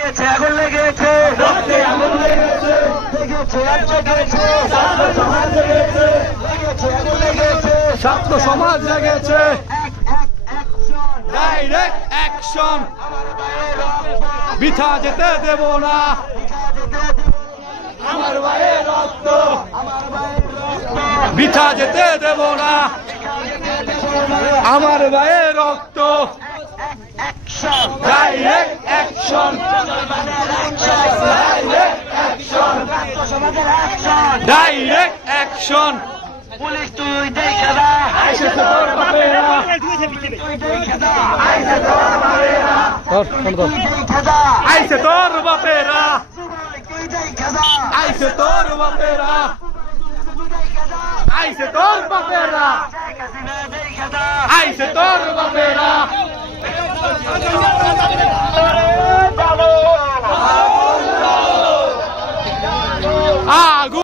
আগুন লেগেছে, আগুন লেগেছে, ছাত্র সমাজ জেগেছে, ডাইরেক্ট অ্যাকশন, বৃথা যেতে দেব না, আমার ভাইয়ের রক্ত বৃথা যেতে দেব না, আমার ভাইয়ের রক্ত, direct action, direct action, police তুই দেখে দা, আইসে তোর বাপেরা, আইসে তোর বাপেরা, আইসে তোর বাপেরা, আইসে তোর বাপেরা, আইসে তোর বাপেরা, আইসে তোর বাপেরা, আগুন